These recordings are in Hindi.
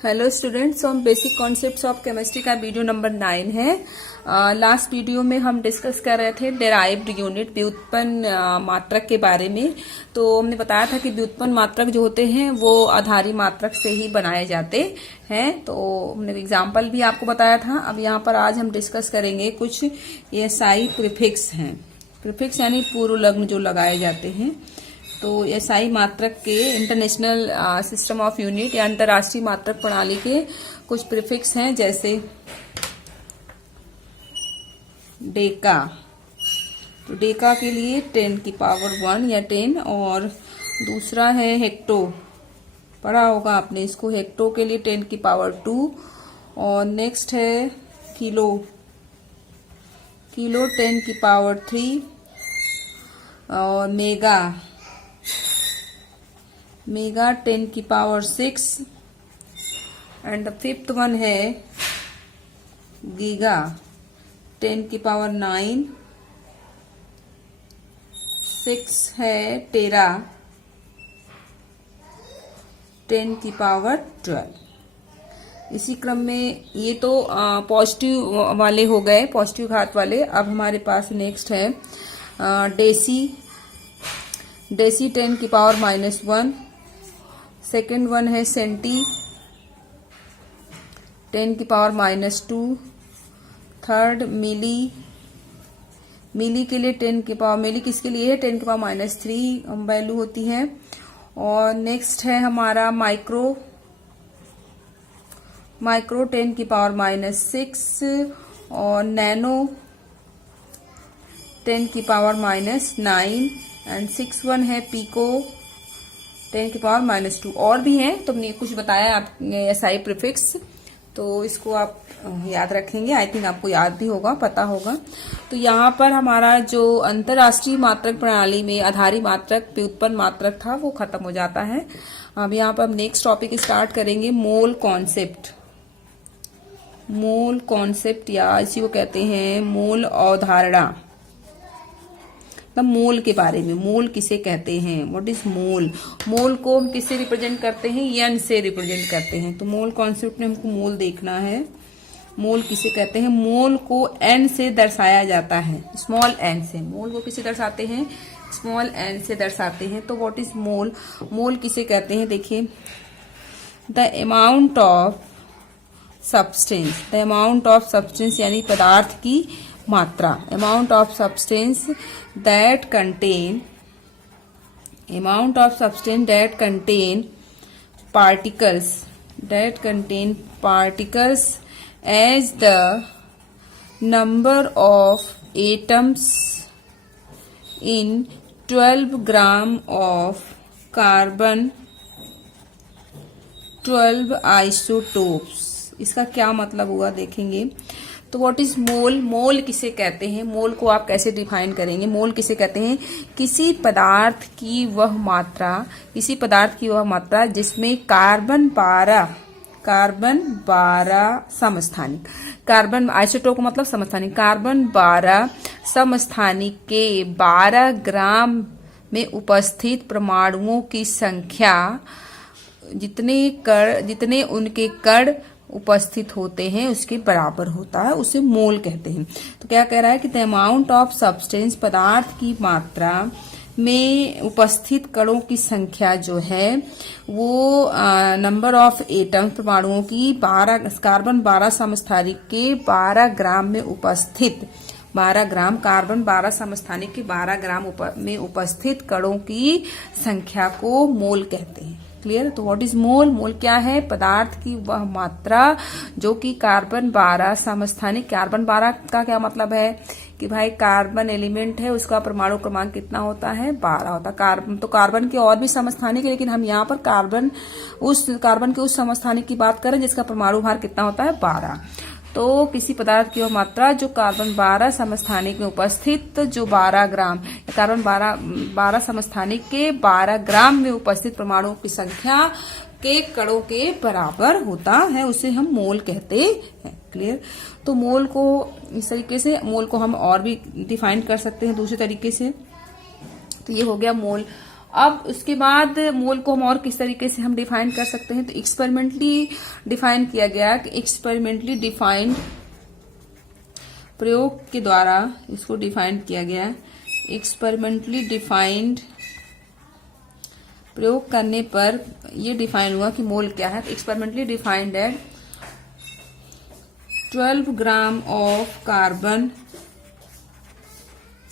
हेलो स्टूडेंट्स, हम बेसिक कॉन्सेप्ट्स ऑफ केमिस्ट्री का वीडियो नंबर 9 है। लास्ट वीडियो में हम डिस्कस कर रहे थे डेराइव्ड यूनिट व्युत्पन्न मात्रक के बारे में। तो हमने बताया था कि व्युत्पन्न मात्रक जो होते हैं वो आधारी मात्रक से ही बनाए जाते हैं। तो हमने एग्जाम्पल भी आपको बताया था। अब यहाँ पर आज हम डिस्कस करेंगे कुछ एसआई प्रीफिक्स हैं। प्रीफिक्स यानी पूर्व लग्न जो लगाए जाते हैं। तो एसआई मात्रक के इंटरनेशनल सिस्टम ऑफ यूनिट या अंतर्राष्ट्रीय मात्रक प्रणाली के कुछ प्रीफिक्स हैं, जैसे डेका। तो डेका के लिए 10 की पावर 1 या 10, और दूसरा है हेक्टो। पढ़ा होगा आपने इसको। हेक्टो के लिए 10 की पावर 2, और नेक्स्ट है किलो। किलो 10 की पावर 3, और मेगा 10 की power 6, and the fifth one है गीगा 10 की पावर 9, 6 है टेरा 10 की पावर 12। इसी क्रम में ये तो पॉजिटिव वाले हो गए, पॉजिटिव घात वाले। अब हमारे पास नेक्स्ट है डेसी 10 की पावर -1। सेकेंड वन है सेंटी 10 की पावर -2। थर्ड मिली के लिए 10 की पावर, मिली किसके लिए है 10 की पावर -3 वैल्यू होती है। और नेक्स्ट है हमारा माइक्रो 10 की पावर -6, और नैनो 10 की पावर -9, एंड 6 वन है पीको 10 की पावर -2। और भी हैं, तो हमने कुछ बताया आप एसआई प्रीफिक्स, तो इसको आप याद रखेंगे। आई थिंक आपको याद भी होगा, पता होगा। तो यहाँ पर हमारा जो अंतर्राष्ट्रीय मात्रक प्रणाली में आधारी मात्रक व्युत्पन्न मात्रक था वो खत्म हो जाता है। अब यहाँ पर हम नेक्स्ट टॉपिक स्टार्ट करेंगे, मोल कॉन्सेप्ट। मोल कॉन्सेप्ट या इसी को कहते हैं मोल अवधारणा। मोल के बारे में, मोल किसे कहते हैं, व्हाट इज मोल। मोल को हम किससे रिप्रेजेंट करते हैं, एन से रिप्रेजेंट करते हैं। तो मोल कॉन्सेप्ट में हमको मोल देखना है। मोल किसे कहते हैं, मोल को एन से दर्शाया जाता है, स्मॉल एन से। मोल को किसे दर्शाते हैं, स्मॉल एन से दर्शाते हैं। तो व्हाट इज मोल, मोल किसे कहते हैं, देखिए the amount of substance, the amount of substance यानी पदार्थ की मात्रा, amount of substance that contain particles as the number of atoms in 12 gram of carbon 12 isotopes। इसका क्या मतलब हुआ देखेंगे। तो व्हाट इज मोल, मोल किसे कहते हैं, मोल को आप कैसे डिफाइन करेंगे। मोल किसे कहते हैं, किसी पदार्थ की वह मात्रा जिसमें कार्बन 12 समस्थानिक, कार्बन आइसोटोप का मतलब समस्थानिक, कार्बन 12 समस्थानिक के 12 ग्राम में उपस्थित परमाणुओं की संख्या, जितने उनके कण उपस्थित होते हैं उसके बराबर होता है, उसे मोल कहते हैं। तो क्या कह रहा है कि द अमाउंट ऑफ सब्सटेंस, पदार्थ की मात्रा में उपस्थित कणों की संख्या जो है वो नंबर ऑफ एटम, परमाणुओं की 12, कार्बन 12 समस्थानिक के 12 ग्राम में उपस्थित, 12 ग्राम कार्बन 12 समस्थानिक के 12 ग्राम में उपस्थित कणों की संख्या को मोल कहते हैं। क्लियर। तो व्हाट इज मोल, मोल क्या है, पदार्थ की वह मात्रा जो कि कार्बन 12 समस्थानिक, कार्बन 12 का क्या मतलब है कि भाई कार्बन एलिमेंट है, उसका परमाणु क्रमांक कितना होता है, 12 होता है। कार्बन तो कार्बन के और भी समस्थानिक है, लेकिन हम यहाँ पर कार्बन के उस समस्थानिक की बात करें जिसका परमाणु भार कितना होता है, 12। तो किसी पदार्थ की वह मात्रा जो कार्बन 12 समस्थानिक में उपस्थित जो 12 ग्राम, कार्बन 12 समस्थानिक के 12 ग्राम में उपस्थित परमाणुओं की संख्या के कणों के बराबर होता है, उसे हम मोल कहते हैं। क्लियर। तो मोल को इस तरीके से, मोल को हम और भी डिफाइन कर सकते हैं दूसरे तरीके से। तो ये हो गया मोल। अब उसके बाद मोल को हम और किस तरीके से हम डिफाइन कर सकते हैं, तो एक्सपेरिमेंटली डिफाइन किया गया कि एक्सपेरिमेंटली डिफाइंड, प्रयोग के द्वारा इसको डिफाइन किया गया। एक्सपेरिमेंटली डिफाइंड, प्रयोग करने पर ये डिफाइन हुआ कि मोल क्या है। एक्सपेरिमेंटली डिफाइंड है 12 gram of carbon,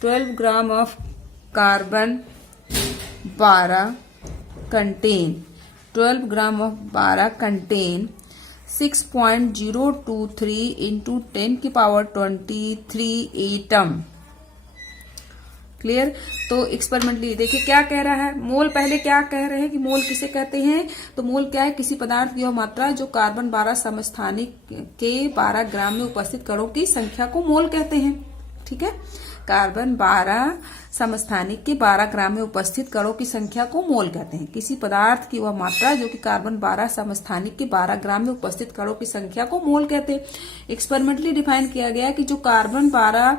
12 gram of carbon 12 contain, 12 gram of 12 contain 6.023 into 10⁻23 atom. Clear. तो एक्सपेरिमेंटली देखिए क्या कह रहा है, मोल पहले क्या कह रहे हैं कि मोल किसे कहते हैं, तो मोल क्या है, किसी पदार्थ की वह मात्रा जो कार्बन 12 समस्थानिक के 12 ग्राम में उपस्थित कणों की संख्या को मोल कहते हैं। ठीक है, कार्बन 12 समस्थानिक के 12 ग्राम में उपस्थित कणों की संख्या को मोल कहते हैं। किसी पदार्थ की वह मात्रा जो कि कार्बन 12 समस्थानिक के 12 ग्राम में उपस्थित कणों की संख्या को मोल कहते हैं। एक्सपेरिमेंटली डिफाइन किया गया कि जो कार्बन 12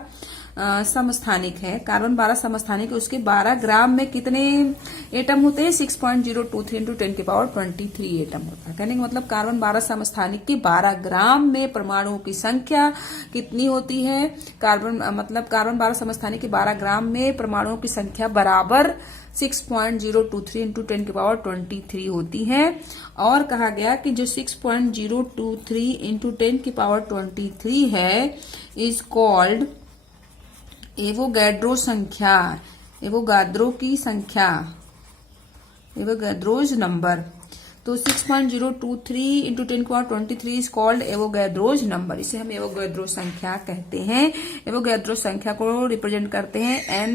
समस्थानिक है, कार्बन 12 समस्थानिक है, उसके 12 ग्राम में कितने एटम होते हैं, 6.023 इंटू 10⁻23 एटम होता है। कहने का मतलब कार्बन 12 समस्थानिक के 12 ग्राम में परमाणुओं की संख्या कितनी होती है, कार्बन 12 समस्थानिक के 12 ग्राम में परमाणुओं की संख्या बराबर 6.023 इंटू 10⁻23 होती है। और कहा गया कि जो 6.023 इंटू 10⁻23 है इज कॉल्ड एवोगैड्रो संख्या, एवोगाद्रो की संख्या, एवोगैड्रोज नंबर। तो 6.023 into 10⁻23 is called Avogadro's number, इसे हम एवोगैड्रो संख्या कहते हैं। एवोगैड्रो संख्या को रिप्रेजेंट करते हैं Na,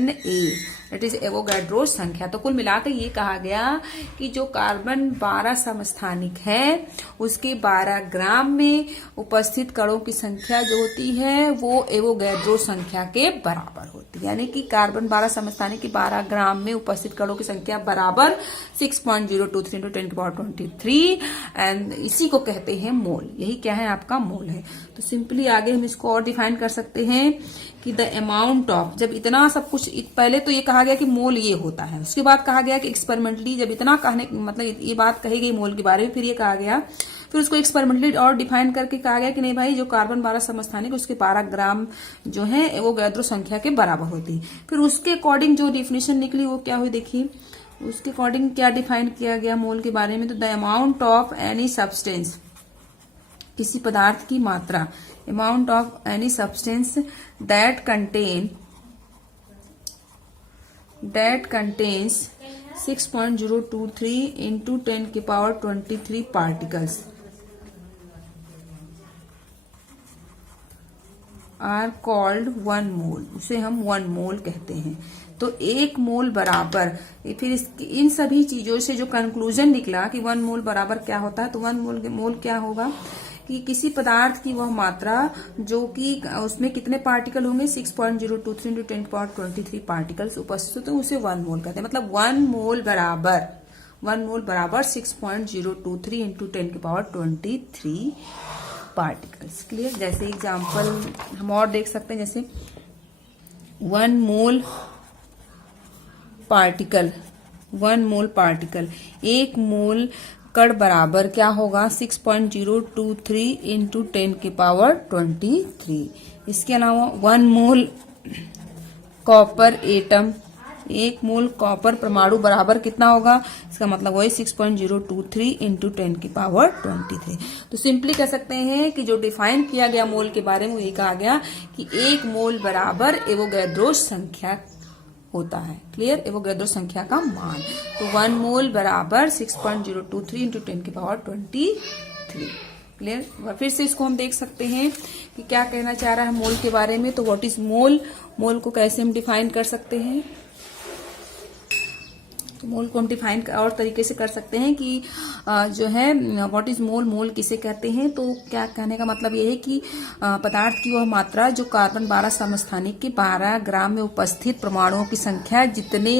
दैट इज एवोगैड्रो संख्या। तो कुल मिलाकर ये कहा गया कि जो कार्बन 12 समस्थानिक है उसके 12 ग्राम में उपस्थित कणों की संख्या जो होती है वो एवोगैड्रो संख्या के बराबर होती है। यानी कि कार्बन 12 समस्थानिक के 12 ग्राम में उपस्थित कणों की संख्या बराबर 6.023 इंटू 10⁻23 एंड इसी को कहते हैं मोल। यही क्या है, आपका मोल है। तो सिंपली आगे हम इसको और डिफाइन कर सकते हैं कि द अमाउंट ऑफ, जब इतना सब कुछ, पहले तो ये कहा गया कि मोल ये होता है, उसके बाद कहा गया कि एक्सपेरिमेंटली जब इतना कहने मतलब ये बात कही गई मोल के बारे में, फिर ये कहा गया, फिर उसको एक्सपेरिमेंटली और डिफाइन करके कहा गया कि नहीं भाई जो कार्बन 12 समस्थानिक उसके 12 ग्राम जो है एवोगैड्रो संख्या के बराबर होती है। फिर उसके अकॉर्डिंग जो डिफिनेशन निकली वो क्या हुई, देखिए उसके अकॉर्डिंग क्या डिफाइन किया गया मोल के बारे में, तो the amount of any substance, किसी पदार्थ की मात्रा, amount of any substance that contains 6.023 into 10⁻23 particles are called 1 mole, उसे हम 1 मोल कहते हैं। तो 1 मोल बराबर, फिर इन सभी चीजों से जो कंक्लूजन निकला कि 1 मोल बराबर क्या होता है, तो 1 मोल क्या होगा कि किसी पदार्थ की वह मात्रा जो कि उसमें कितने पार्टिकल होंगे, 6.023 इंटू 10⁻23 पार्टिकल्स उपस्थित होते हैं, उसे 1 मोल कहते हैं। मतलब 1 मोल बराबर 6.023 इंटू 10⁻23 पार्टिकल्स। क्लियर। जैसे एग्जांपल हम और देख सकते हैं, जैसे 1 मोल पार्टिकल, 1 मोल कण बराबर क्या होगा, 6.023 इंटू 10⁻23। इसके अलावा 1 मोल कॉपर एटम, 1 मोल कॉपर परमाणु बराबर कितना होगा, इसका मतलब वही 6.023 इंटू 10⁻23। तो सिंपली कह सकते हैं कि जो डिफाइन किया गया मोल के बारे में, ये कहा गया कि 1 मोल बराबर एवोगैड्रो संख्या होता है। क्लियर। एवोगैड्रो संख्या का मान, तो 1 मोल बराबर 6.023 इंटू 10⁻23। क्लियर। फिर से इसको हम देख सकते हैं कि क्या कहना चाह रहा है मोल के बारे में। तो व्हाट इज मोल, मोल को कैसे हम डिफाइन कर सकते हैं, तो मोल को हम डिफाइन और तरीके से कर सकते हैं कि जो है व्हाट इज मोल, मोल किसे कहते हैं। तो क्या कहने का मतलब ये है कि पदार्थ की वह मात्रा जो कार्बन 12 समस्थानिक के 12 ग्राम में उपस्थित परमाणुओं की संख्या जितने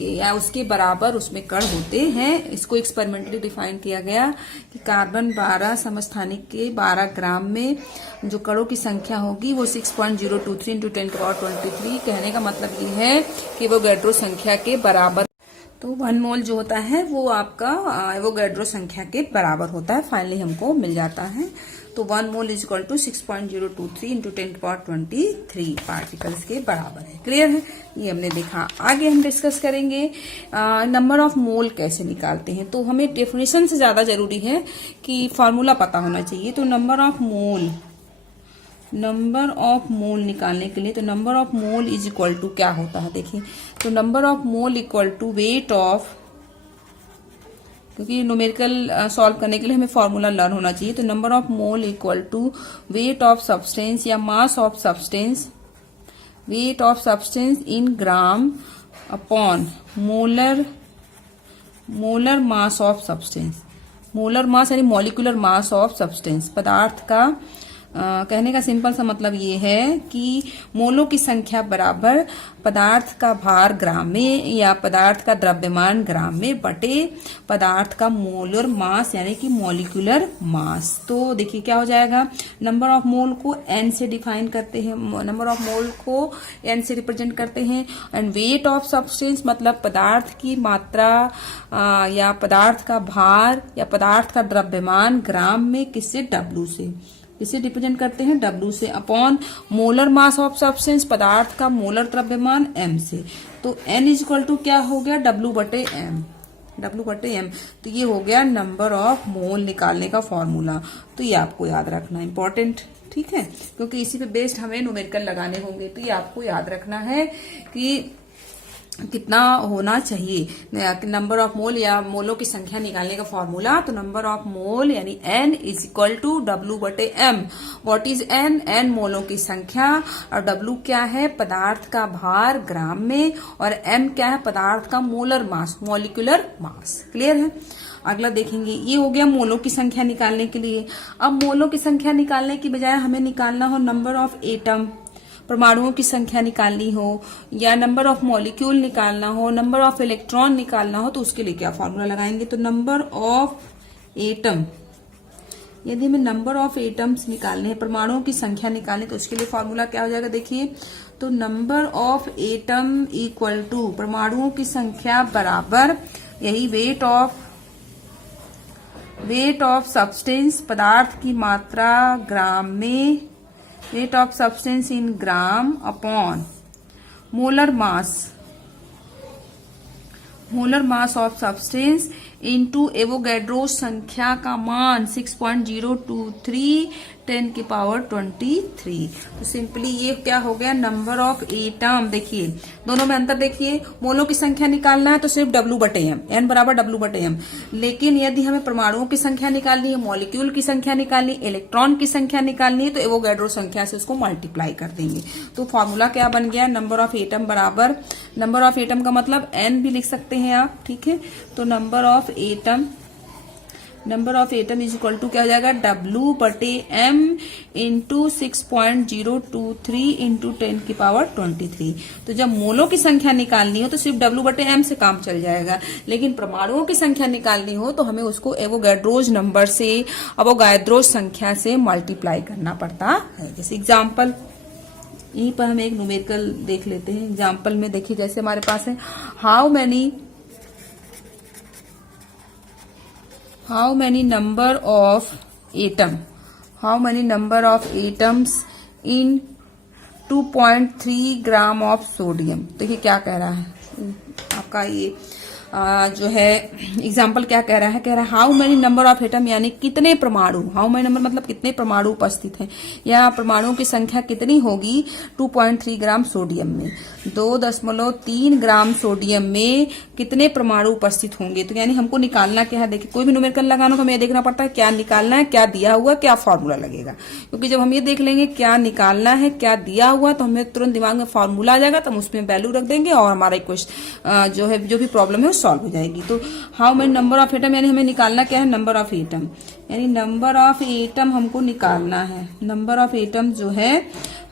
या उसके बराबर उसमें कण होते हैं, इसको एक्सपेरिमेंटली डिफाइन किया गया कि कार्बन 12 समस्थानिक के 12 ग्राम में जो कणों की संख्या होगी वो 6.023 इंटू 10⁻23। कहने का मतलब ये है कि वो एवोगैड्रो संख्या के बराबर तो 1 मोल जो होता है वो आपका एवोगैड्रो संख्या के बराबर होता है, फाइनली हमको मिल जाता है। तो 1 mole is equal to 6.023 into 10⁻23 particles के बराबर है। क्लियर है, ये हमने देखा। आगे हम डिस्कस करेंगे नंबर ऑफ मोल कैसे निकालते हैं। तो हमें डेफिनेशन से ज्यादा जरूरी है कि फॉर्मूला पता होना चाहिए। तो नंबर ऑफ मोल निकालने के लिए, तो number of mole is equal to क्या होता है, देखिए। तो number of mole equal to weight of, क्योंकि न्यूमेरिकल सॉल्व करने के लिए हमें फॉर्मूला लर्न होना चाहिए। तो number of mole equal to weight of substance या mass of substance, weight of substance in gram upon molar mass of substance. Molar mass यानी मॉलिक्यूलर मास ऑफ सब्सटेंस। पदार्थ का कहने का सिंपल सा मतलब ये है कि मोलों की संख्या बराबर पदार्थ का भार ग्राम में या पदार्थ का द्रव्यमान ग्राम में बटे पदार्थ का मोलर मास यानी कि मॉलिक्यूलर मास। तो देखिए क्या हो जाएगा, नंबर ऑफ मोल को n से डिफाइन करते हैं, नंबर ऑफ मोल को n से रिप्रेजेंट करते हैं। एंड वेट ऑफ सब्सटेंस मतलब पदार्थ की मात्रा या पदार्थ का भार या पदार्थ का द्रव्यमान ग्राम में किससे, W से, इसे रिप्रेजेंट करते हैं W से, upon molar mass of substance पदार्थ का मोलर द्रव्यमान M से। तो N इज इक्वल टू क्या हो गया, W बटे M। तो ये हो गया नंबर ऑफ मोल निकालने का फॉर्मूला। तो ये आपको याद रखना इंपॉर्टेंट, ठीक है, क्योंकि इसी पे बेस्ड हमें न्यूमेरिकल लगाने होंगे। तो ये आपको याद रखना है कि कितना होना चाहिए नंबर ऑफ मोल या मोलों की संख्या निकालने का फॉर्मूला। तो नंबर ऑफ मोल यानी N is equal to W बटे M। व्हाट इज N मोलों की संख्या, और W क्या है, पदार्थ का भार ग्राम में, और M क्या है, पदार्थ का molar mass, molecular mass. Clear है। अगला देखेंगे, ये हो गया मोलों की संख्या निकालने के लिए। अब मोलों की संख्या निकालने की बजाय हमें निकालना हो नंबर ऑफ एटम, परमाणुओं की संख्या निकालनी हो, या नंबर ऑफ मॉलिक्यूल निकालना हो, नंबर ऑफ इलेक्ट्रॉन निकालना हो, तो उसके लिए क्या फॉर्मूला लगाएंगे। तो नंबर ऑफ एटम, यदि हमें नंबर ऑफ एटम्स निकालने हैं, परमाणुओं की संख्या निकालनी, तो उसके लिए फॉर्मूला क्या हो जाएगा, देखिए। तो number of atom equal to परमाणुओं की संख्या बराबर यही वेट ऑफ सब्सटेंस पदार्थ की मात्रा ग्राम में, wait of substance in gram upon molar mass of substance into Avogadro संख्या का मान 6.023 10⁻23। तो सिंपली ये क्या हो गया, नंबर ऑफ एटम। देखिए दोनों में अंतर देखिए, मोलों की संख्या निकालना है तो सिर्फ W बटे M, N बराबर W बटे M। लेकिन यदि हमें परमाणुओं की संख्या निकालनी है, मॉलिक्यूल की संख्या निकालनी, इलेक्ट्रॉन की संख्या निकालनी है, तो एवोगैड्रो संख्या से उसको मल्टीप्लाई कर देंगे। तो फॉर्मूला क्या बन गया, नंबर ऑफ एटम बराबर, नंबर ऑफ एटम का मतलब N भी लिख सकते हैं आप, ठीक है। तो number of atom is equal to क्या हो जाएगा, W बटे M इंटू 6.023 इंटू 10⁻23। तो जब मोलों की संख्या निकालनी हो तो सिर्फ W बटे M से काम चल जाएगा, लेकिन परमाणुओं की संख्या निकालनी हो तो हमें उसको एवोगैड्रोज नंबर से, एवोगैड्रोज संख्या से मल्टीप्लाई करना पड़ता है। जैसे एग्जाम्पल यहीं पर हम एक न्यूमेरिकल देख लेते हैं। एग्जाम्पल में देखिए, जैसे हमारे पास है how many number of atoms in 2.3 gram of sodium. देखिए क्या कह रहा है आपका ये जो है एग्जाम्पल क्या कह रहा है, how many number of atom यानी कितने परमाणु, हाउ मेनी नंबर मतलब कितने परमाणु उपस्थित हैं, या परमाणुओं की संख्या कितनी होगी 2.3 ग्राम सोडियम में, 2.3 ग्राम सोडियम में कितने परमाणु उपस्थित होंगे। तो यानी हमको निकालना क्या है, देखिए कोई भी न्यूमेरिकल लगाना तो हमें देखना पड़ता है क्या निकालना है, क्या दिया हुआ, क्या फॉर्मूला लगेगा। क्योंकि जब हम ये देख लेंगे क्या निकालना है, क्या दिया हुआ, तो हमें तुरंत दिमाग में फॉर्मूला आ जाएगा, तो हम उसमें वैल्यू रख देंगे और हमारा क्वेश्चन जो भी प्रॉब्लम है सॉल्व हो जाएगी। तो how many number of atom यानी हमें निकालना क्या है, नंबर ऑफ एटम, यानी नंबर ऑफ एटम हमको निकालना है। नंबर ऑफ एटम जो है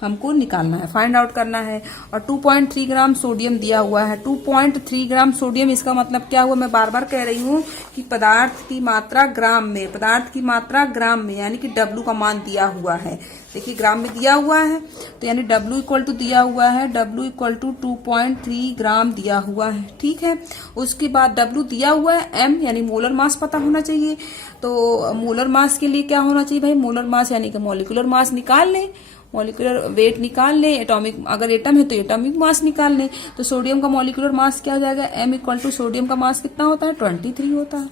हमको निकालना है, फाइंड आउट करना है। और 2.3 ग्राम सोडियम दिया हुआ है। 2.3 ग्राम सोडियम, इसका मतलब क्या हुआ, मैं बार बार कह रही हूँ कि पदार्थ की मात्रा ग्राम में, पदार्थ की मात्रा ग्राम में, यानी कि W का मान दिया हुआ है। देखिए ग्राम में दिया हुआ है, तो यानी W इक्वल टू दिया हुआ है, W इक्वल टू 2.3 ग्राम दिया हुआ है। ठीक है, उसके बाद W दिया हुआ है, M यानी मोलर मास पता होना चाहिए। तो मोलर मास के लिए क्या होना चाहिए भाई, मोलर मास यानी कि मॉलिक्यूलर मास निकाल लें, मॉलिक्यूलर वेट निकाल लें, एटॉमिक, अगर एटम है तो एटॉमिक मास निकाल लें। तो सोडियम का मॉलिक्यूलर मास क्या हो जाएगा, M इक्वल टू सोडियम का मास कितना होता है, 23 होता है।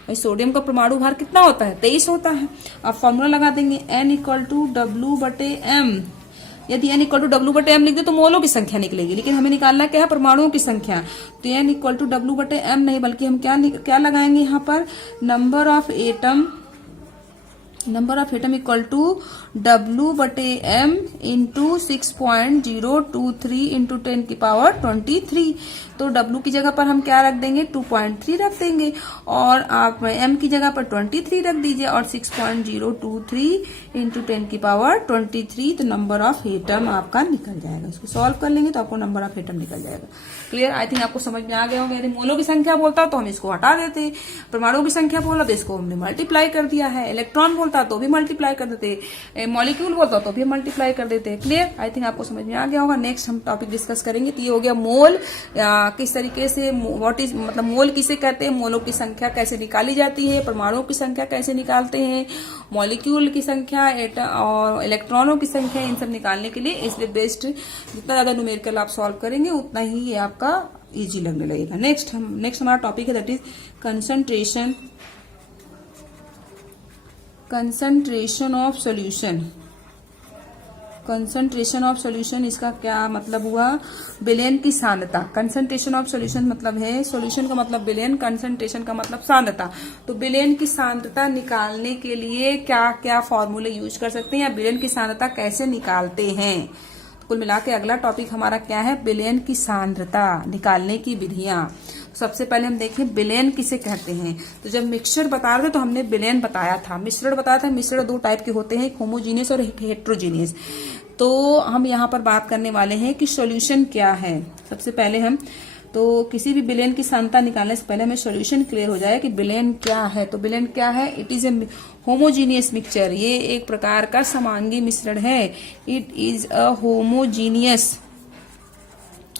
भाई सोडियम का परमाणु भार कितना होता है, 23 होता है। अब फॉर्मूला लगा देंगे, N इक्वल टू W/M। यदि N इक्वल टू W/M लिख दे तो मोलों की संख्या निकलेगी, लेकिन हमें निकालना क्या है, परमाणुओं की संख्या। तो N इक्वल टू W/M नहीं, बल्कि हम क्या लगाएंगे यहाँ पर, number of atom equal to W/M into 6.023 into 10⁻23। तो W की जगह पर हम क्या रख देंगे, 2.3 रख देंगे, और आप M की जगह पर 23 रख दीजिए, और 6.023 इंटू 10⁻23। तो नंबर ऑफ एटम आपका निकल जाएगा। इसको सॉल्व कर लेंगे तो आपको नंबर ऑफ एटम निकल जाएगा। क्लियर, आई थिंक आपको समझ में आ गया होगा। यदि मोलों की संख्या बोलता तो हम इसको हटा देते, परमाणु की संख्या बोला तो इसको हमने मल्टीप्लाई कर दिया है, इलेक्ट्रॉन बोलता तो भी मल्टीप्लाई कर देते, मॉलिक्यूल बोलता तो भी मल्टीप्लाई कर देते। क्लियर, आई थिंक आपको समझ में आ गया होगा। नेक्स्ट हम टॉपिक डिस्कस करेंगे। तो ये हो गया मोल, किस तरीके से, व्हाट इज, मतलब मोल किसे कहते हैं, मोलों की संख्या कैसे निकाली जाती है, परमाणुओं की संख्या कैसे निकालते हैं, मॉलिक्यूल की संख्या और इलेक्ट्रॉनों की संख्या, इन सब निकालने के लिए इसलिए बेस्ट, जितना ज्यादा न्यूमेरिकल आप सॉल्व करेंगे उतना ही ये आपका इजी लगने लगेगा। नेक्स्ट हमारा टॉपिक है that is concentration of solution. Concentration of solution, इसका क्या मतलब हुआ, विलयन की सांद्रता। कंसंट्रेशन ऑफ सॉल्यूशन मतलब है, सॉल्यूशन का मतलब विलयन, कंसंट्रेशन का मतलब सांद्रता। तो विलयन की सांद्रता निकालने के लिए क्या क्या फॉर्मूले यूज कर सकते हैं, या विलयन की सांद्रता कैसे निकालते हैं। तो कुल मिला के अगला टॉपिक हमारा क्या है, विलयन की सांद्रता निकालने की विधियां। सबसे पहले हम देखें विलयन किसे कहते हैं। तो जब मिक्सचर बता रहे थे तो हमने विलयन बताया था, मिश्रण बताया था। मिश्रण दो टाइप के होते हैं, एक होमोजीनियस और एक हेट्रोजीनियस। तो हम यहाँ पर बात करने वाले हैं कि सॉल्यूशन क्या है। सबसे पहले हम, तो किसी भी विलयन की सांद्रता निकालने से पहले हमें सॉल्यूशन क्लियर हो जाए कि विलयन क्या है। तो विलयन क्या है, it is a homogeneous mixture, ये एक प्रकार का समांगी मिश्रण है। इट इज अ होमोजीनियस,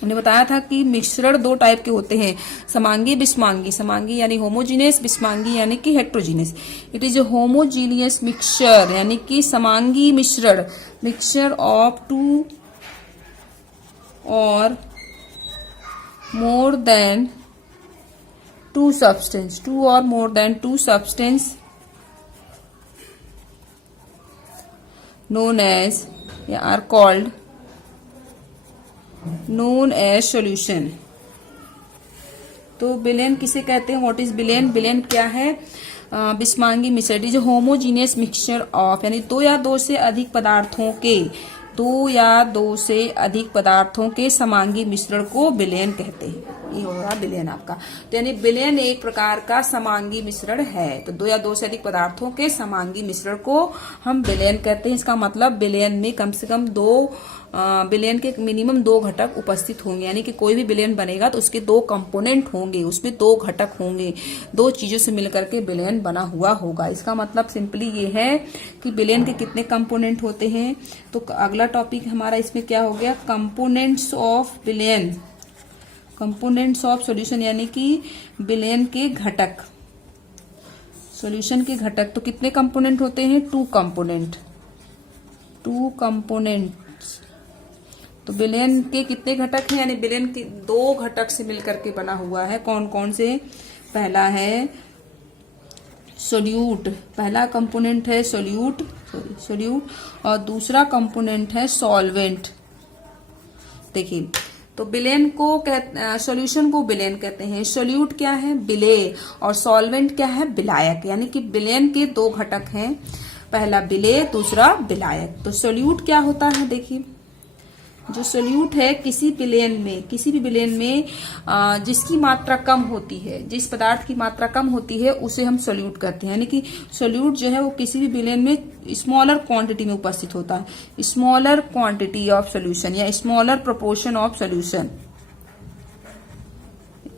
हमने बताया था कि मिश्रण दो टाइप के होते हैं, समांगी विषमांगी। समांगी यानी होमोजीनियस, विषमांगी यानी कि heterogeneous. It is a homogeneous mixture यानी कि समांगी मिश्रण, mixture of two or more than two substance, two or more than two substance known as are called known as solution। तो विलयन किसे कहते हैं, व्हाट इज विलयन। विलयन क्या है, विषमांगी मिश्रण, इज होमोजीनियस मिक्सचर ऑफ, यानी दो या दो से अधिक पदार्थों के समांगी मिश्रण को विलयन कहते हैं। ये हो रहा विलयन आपका। तो यानी विलयन एक प्रकार का समांगी मिश्रण है। तो दो या दो से अधिक पदार्थों के समांगी मिश्रण को हम विलयन कहते हैं। इसका मतलब विलयन में कम से कम विलयन के मिनिमम दो घटक उपस्थित होंगे, यानी कि कोई भी विलयन बनेगा तो उसके दो कंपोनेंट होंगे, उसमें दो घटक होंगे, दो चीजों से मिलकर के विलयन बना हुआ होगा। इसका मतलब सिंपली ये है कि विलयन के कितने कंपोनेंट होते हैं। तो अगला टॉपिक हमारा इसमें क्या हो गया, कंपोनेंट्स ऑफ विलयन, कंपोनेंट्स ऑफ सॉल्यूशन, यानी कि विलयन के घटक, सॉल्यूशन के घटक। तो कितने कंपोनेंट होते हैं, टू कंपोनेंट। तो विलयन के कितने घटक हैं, यानी विलयन के दो घटक से मिलकर के बना हुआ है। कौन कौन से, पहला है सोल्यूट, पहला कंपोनेंट है सोल्यूट, और दूसरा कंपोनेंट है सॉल्वेंट। देखिए, तो विलयन को सॉल्यूशन को विलयन कहते हैं, सोल्यूट क्या है, विलेय, और सॉल्वेंट क्या है, विलायक। यानी कि विलयन के दो घटक हैं, पहला विलेय, दूसरा विलायक। तो सोल्यूट क्या होता है, देखिए जो सोल्यूट है किसी भी विलेन में जिसकी मात्रा कम होती है, जिस पदार्थ की मात्रा कम होती है उसे हम सोल्यूट कहते हैं। यानी कि सोल्यूट जो है वो किसी भी विलेन में स्मॉलर क्वांटिटी में उपस्थित होता है, स्मॉलर क्वांटिटी ऑफ सोल्यूशन या smaller proportion of solution,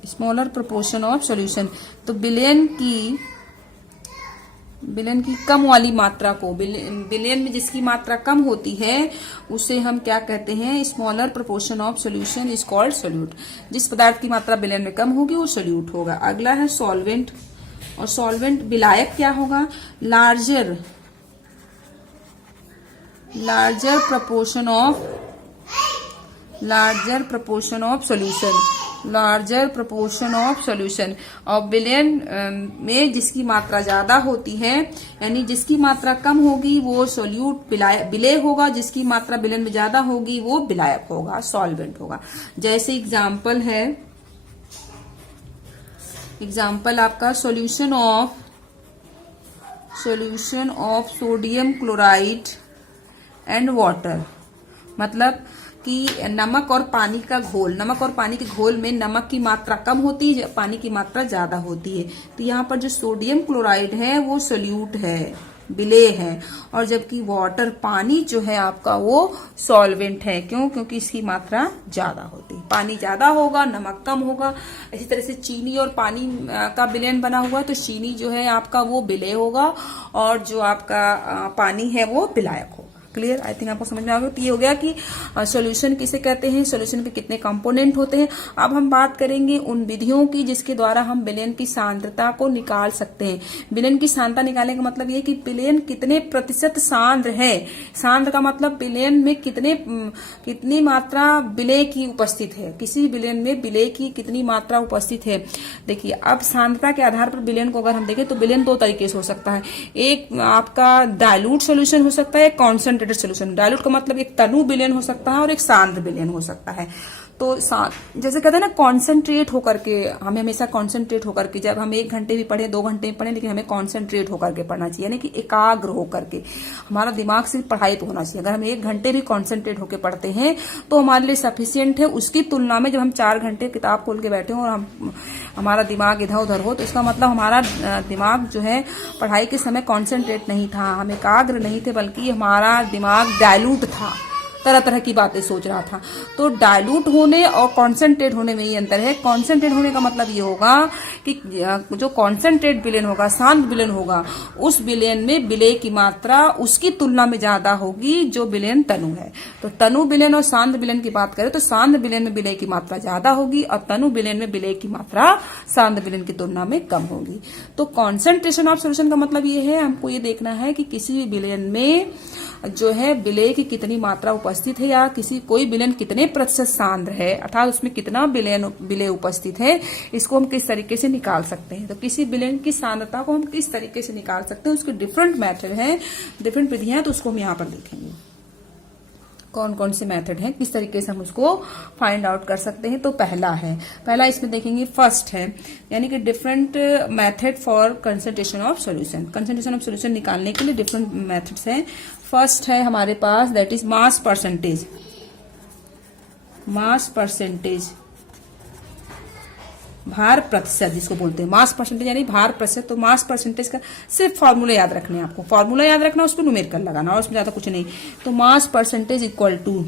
smaller proportion of solution. तो विलेन की कम वाली मात्रा को, विलेन में जिसकी मात्रा कम होती है उसे हम क्या कहते हैं, smaller proportion of solution is called solute. जिस पदार्थ की मात्रा विलेन में कम होगी वो सोल्यूट होगा। अगला है सॉल्वेंट, और सॉल्वेंट विलायक क्या होगा, larger proportion of solution, larger proportion of solution. और विलेन में जिसकी मात्रा ज्यादा होती है, यानी जिसकी मात्रा कम होगी वो सोल्यूट विलेय होगा, जिसकी मात्रा विलेन में ज्यादा होगी वो विलायक होगा, सॉल्वेंट होगा। जैसे एग्जाम्पल आपका solution of sodium chloride and water, मतलब कि नमक और पानी का घोल, नमक और पानी के घोल में नमक की मात्रा कम होती है, पानी की मात्रा ज्यादा होती है। तो यहाँ पर जो सोडियम क्लोराइड है वो सोल्यूट है, विलेय है, और जबकि वाटर पानी जो है आपका वो सॉल्वेंट है। क्यों? क्योंकि इसकी मात्रा ज्यादा होती है, पानी ज्यादा होगा, नमक कम होगा। इसी तरह से चीनी और पानी का विलयन बना हुआ है, तो चीनी जो है आपका वो विलेय होगा और जो आपका पानी है वो विलायक होगा। क्लियर? आई थिंक आपको समझ में आ गया। तो ये हो गया कि सॉल्यूशन किसे कहते हैं, सॉल्यूशन के कितने कंपोनेंट होते हैं। अब हम बात करेंगे उन विधियों की जिसके द्वारा हम विलयन की सांद्रता को निकाल सकते हैं। विलयन की सांद्रता निकालने का मतलब ये कि विलयन कितने प्रतिशत सांद्र है। सांद्र का मतलब विलयन में कितनी मात्रा विलेय की उपस्थित है, किसी विलयन में विलेय की कितनी मात्रा उपस्थित है। देखिए, अब सांद्रता के आधार पर विलयन को अगर हम देखें तो विलयन दो तरीके से हो सकता है। एक आपका डायलूट सोल्यूशन हो सकता है, कॉन्सेंट्रेटेड सोल्यूशन। डायलूट का मतलब एक तनु विलयन हो सकता है और एक सांद्र विलयन हो सकता है। तो जैसे कहते हैं ना, कॉन्सेंट्रेट होकर के, हमें हमेशा कॉन्सेंट्रेट होकर के, जब हम 1 घंटे भी पढ़े 2 घंटे भी पढ़े, लेकिन हमें कॉन्सेंट्रेट होकर के पढ़ना चाहिए, यानी कि एकाग्र होकर के। हमारा दिमाग सिर्फ पढ़ाई पे होना चाहिए। अगर हम 1 घंटे भी कॉन्सेंट्रेट होकर पढ़ते हैं तो हमारे लिए सफिशियंट है। उसकी तुलना में जब हम 4 घंटे किताब खोल के बैठे हो और हमारा दिमाग इधर उधर हो, तो इसका मतलब हमारा दिमाग जो है पढ़ाई के समय कॉन्सेंट्रेट नहीं था, हम एकाग्र नहीं थे, बल्कि हमारा दिमाग डायलूट था, तरह तरह की बातें सोच रहा था। तो डायलूट होने और कॉन्सेंट्रेट होने में ये अंतर है। कॉन्सेंट्रेट होने का मतलब ये होगा कि जो कॉन्सेंट्रेट विलयन होगा, शांत विलयन होगा, उस विलयन में विलेय की मात्रा उसकी तुलना में ज्यादा होगी जो विलयन तनु है। तो तनु विलयन और शांत विलयन की बात करें तो शांत विलयन में विलेय की मात्रा ज्यादा होगी और तनु विलयन में विलेय की मात्रा शांत विलयन की तुलना में कम होगी। तो कॉन्सेंट्रेशन ऑफ सोल्यूशन का मतलब ये है, हमको ये देखना है कि किसी भी विलयन में जो है विलेय की कितनी मात्रा उपस्थित है, या कोई विलयन कितने प्रतिशत सांद्र है, अर्थात उसमें कितना विलेय उपस्थित है, इसको हम किस तरीके से निकाल सकते हैं। तो किसी विलयन की सांद्रता को हम किस तरीके से निकाल सकते हैं, उसके डिफरेंट मेथड हैं, डिफरेंट विधियां हैं, तो उसको हम यहाँ पर देखेंगे कौन कौन से मेथड हैं, किस तरीके से हम उसको फाइंड आउट कर सकते हैं। तो पहला इसमें देखेंगे फर्स्ट है, यानी कि different method for concentration of solution. Concentration of solution निकालने के लिए डिफरेंट मेथड्स हैं। फर्स्ट है हमारे पास, दैट इज मास परसेंटेज। भार प्रतिशत जिसको बोलते हैं, मास परसेंटेज यानी भार प्रतिशत। तो मास परसेंटेज का सिर्फ फॉर्मूला याद रखने हैं आपको, फॉर्मूला याद रखना, उस पर न्यूमेरिकल लगाना और उसमें ज्यादा कुछ नहीं। तो mass percentage equal to,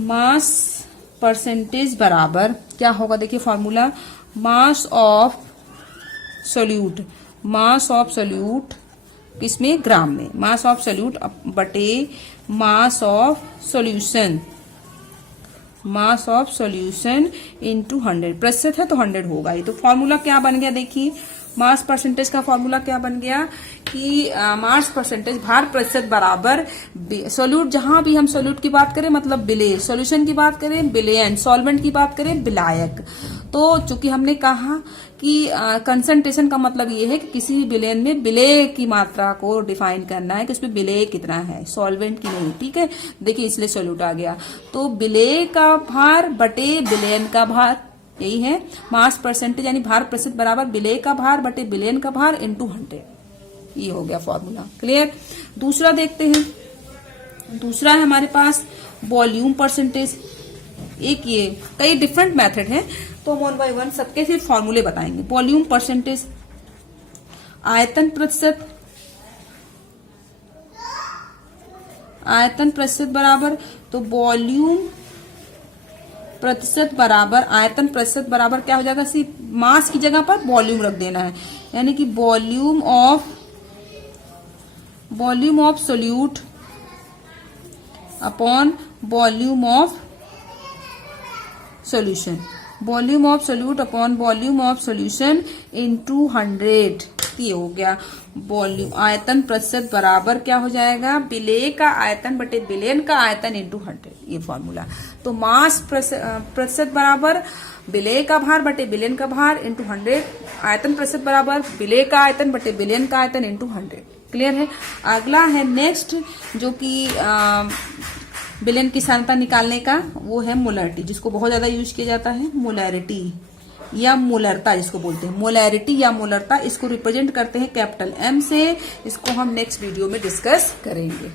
mass percentage बराबर क्या होगा, देखिए फॉर्मूला, मास ऑफ सोल्यूट किसमें, ग्राम में, मास ऑफ सोल्यूट बटे mass of solution, mass of solution into 100। प्रतिशत है तो 100 होगा। ये तो फॉर्मूला क्या बन गया, देखिए मास परसेंटेज का फॉर्मूला क्या बन गया कि मास परसेंटेज भार प्रतिशत बराबर सोल्यूट, जहां भी हम सोल्यूट की बात करें मतलब विलेय, सॉल्यूशन की बात करें विलयन, सॉल्वेंट की बात करें विलायक। तो चूंकि हमने कहा कि कंसंट्रेशन का मतलब ये है कि किसी भी विलयन में विलेय की मात्रा को डिफाइन करना है कि उसमें विलेय कितना है, सॉल्वेंट की नहीं। ठीक है, देखिए इसलिए सोल्यूट आ गया। तो विलेय का भार बटे विलयन का भार, यही है मास परसेंटेज, यानी भार प्रतिशत बराबर विलेय का भार बटे विलयन का भार इनटू 100। ये हो गया फॉर्मूला। क्लियर? दूसरा देखते हैं, दूसरा है हमारे पास वॉल्यूम परसेंटेज। एक ये कई डिफरेंट मेथड है, तो हम 1 बाय 1 सबके फिर फॉर्मूले बताएंगे। वॉल्यूम परसेंटेज, आयतन प्रतिशत, आयतन प्रतिशत बराबर, तो वॉल्यूम प्रतिशत बराबर आयतन प्रतिशत बराबर क्या हो जाएगा, सिर्फ मास की जगह पर वॉल्यूम रख देना है, यानी कि volume of solute upon volume of solution, volume of solute upon volume of solution into 100। ये हो गया वॉल्यूम। आयतन प्रतिशत बराबर क्या हो जाएगा, विलेय का आयतन बटे विलयन का आयतन इनटू 100, ये फॉर्मूला। तो मास प्रतिशत बराबर विलेय का भार बटे विलयन का भार इनटू 100, आयतन प्रतिशत बराबर विलेय का आयतन बटे विलयन का आयतन इनटू 100। क्लियर है। अगला है नेक्स्ट, जो कि विलयन की सांद्रता निकालने का, वो है मोलरिटी, जिसको बहुत ज्यादा यूज किया जाता है। मोलरिटी या मोलरता जिसको बोलते हैं, मोलरिटी या मोलरता, इसको रिप्रेजेंट करते हैं कैपिटल M से। इसको हम नेक्स्ट वीडियो में डिस्कस करेंगे।